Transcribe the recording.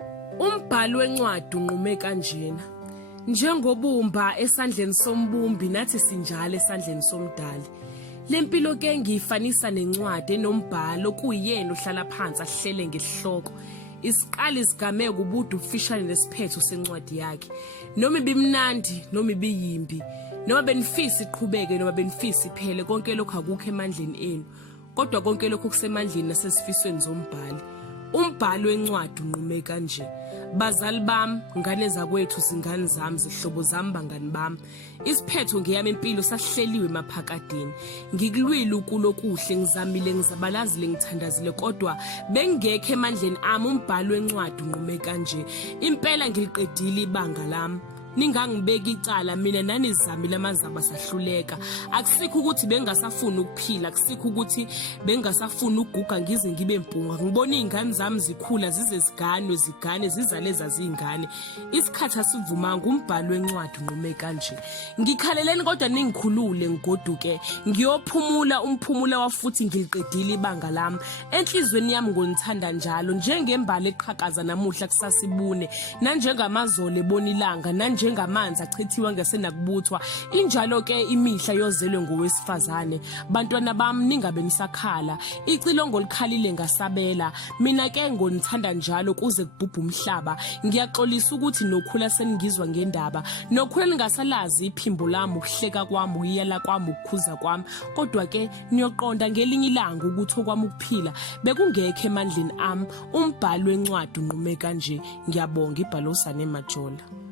Umbhali wencwadi unqume kanjena: njengobumba esandleni sombumbi nathi sinjalo esandleni somdali. Lempilo ke ngiyifanisa nencwadi enombhalo kuyena ohlala phansi ahlele ngesihloko. Isikali sigameke ubude ufishane nesiphetho sencwadi yakhe. Noma ibimnandi noma ibiyimbi, noma benifisa iqhubeke noma benifisa iphele, konke lokho akukho emandleni enu, kodwa konke lokho kusemandleni nasesifisweni zombhali. Umbhali wencwadi unqume kanje: bazali bami, ngane zakwethu, zingane zami, zihlobo zami, bangani bami, isiphetho ngeyami impilo sahleliwe emaphakadeni. Ngikulwile ukulokuhle, ngizamile, ngizabalazile, ngithandazile, kodwa bengekho emandleni ami. Umbhali wencwadi unqume kanje: impela ngiliqedile ibanga lami. Ningangibeka icala, mina nanizamile amazaba sahluleka. Akusikho ukuthi bengasafuna ukuphila, akusikho ukuthi bengasafuna ukuguga ngize ngibe mpunga. Ngibona izingane zami zikhula zize zigane zizale zazingane. Isikhathi asivumanga. Umbhali wencwadi unqume kanje: ngikhaleleni kodwa ningikhulule ngigoduke, ngiyophumula umphumula wafuthi ngiliqedile ibanga lami. Enhlizweni yami ngonithanda njalo, njengembali eqhakaza namuhla kusasibune, nanjengamazolo ebona ilanga, njengamanzi achithiwe ngasenakubuthwa, injalo ke imihla yozelwe ngowesifazane. Bantwana bami, ningabe nisakhala, icilongo likhalile ngasabela. Mina ke ngonithanda njalo kuze kubhubha umhlaba. Ngiyaxolisa ukuthi nokhula seningizwa ngendaba, nokhula ningasalazi iphimbo lami, ukuhleka kwami, ukuyala kwami, ukukhuza kwami, kodwa ke niyoqonda ngelinye ilanga ukuthi okwami ukuphila bekungekho emandleni ami. Umbhali wencwadi unqume kanje. Ngiyabonga. Ibhalosane Majola.